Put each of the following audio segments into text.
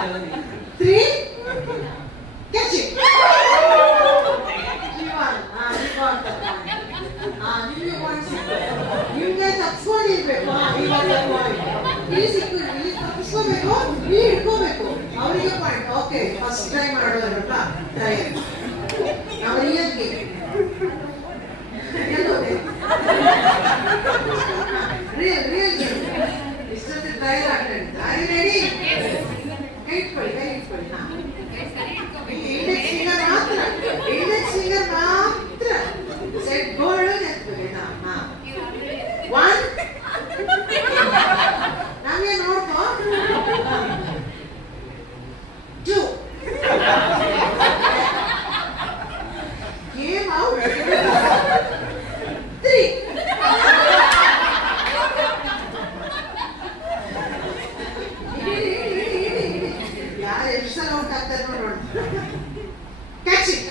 3 catch it. ನಿಮಗೆ points ನಿಮ್ಗೆ ತಪ್ಪಿಸ್ಕೊಂಡಿರ್ಬೇಕು. ಇವಾಗ ಇಲ್ಲಿ ಸಿಕ್ಕು ಇಲ್ಲಿ ತಪ್ಪಿಸ್ಕೋಬೇಕು, ಇಲ್ಲಿ ಹಿಡ್ಕೋಬೇಕು, ಅವರಿಗೆ ಪಾಯಿಂಟ್. ಓಕೆ, ಫಸ್ಟ್ ಟೈಮ್ ಮಾಡೋದ್ರಲ್ಲ ಟ್ರಯಲ್. ನಾವು ರಿಯಲ್ ಗೇಮ್ ರಿಯಲ್ ಗೇಮ್ ಇಷ್ಟೊತ್ತು ಟ್ರಯಲ್ ಆಗ್ತಾ. Are you ready? ಕೈ ಇಟ್ಕೊಳ್ಳಿ. ಇಂಡೆಕ್ಸ್ ಫಿಂಗರ್ ಮಾತ್ರ ಸೆಟ್ ಗೋಲ್ಡ್ ನೆನ್ಪಿಗೆ. ಒನ್ ನಮಗೆ ನೋಡ್ಕೋ. 2 ಗೇಮ್ ಔಟ್. 3 ಯಾರು ಎಷ್ಟು ಸಲ ಔಟ್ ಆಗ್ತಾರೆ ನೋಡೋಣ. Catch it.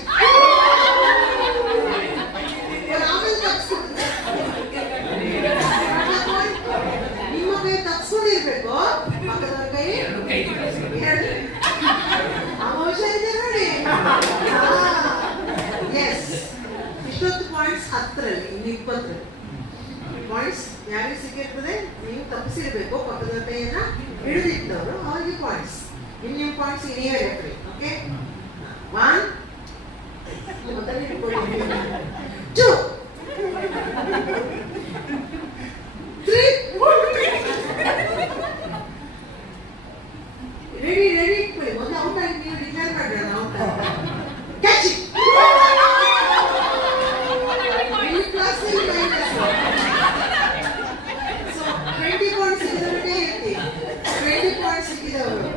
ನಿಮ್ಮ ಕೈ ತಪ್ಸ್ಕೊಂಡಿರ್ಬೇಕು, ಪಕ್ಕದವ್ರ ಕೈ ಅವಶ್ಯ ಇದೆ ನೋಡಿ. ಎಸ್, ಇಷ್ಟೊತ್ತು ಪಾಯಿಂಟ್ಸ್ 10ರಲ್ಲಿ, ಇನ್ನು 20 ಪಾಯಿಂಟ್ಸ್ ಯಾರಿಗೆ ಸಿಕ್ಕಿರ್ತದೆ. ನೀವು ತಪ್ಪಿಸಿರ್ಬೇಕು, ಪಕ್ಕದ ಕೈಯನ್ನ ಹಿಡಿದಿಟ್ಟವರು ಅವರಿಗೆ ಪಾಯಿಂಟ್ಸ್. ನಿಮ್ಮ ಪಾಯಿಂಟ್ಸ್ ನೀವೇ ರೆಫ್ರಿ. ಓಕೆ, 1 2 3 ರೆಡಿ ಇಟ್ಕೊಳ್ಳಿ. ಒಂದು ಔಟ್ ಆಗಿ ನೀವು ಡಿಕ್ಲೇರ್ ಮಾಡ್ರಿ. Out catch it. ಈ ಕ್ಲಾಸ್ ಸೊ 20 ಪಾಯಿಂಟ್ಸ್ ಸಿಕ್ಕಿದವರಿಗೆ 20 ಪಾಯಿಂಟ್ಸ್ ಸಿಕ್ಕಿದವರು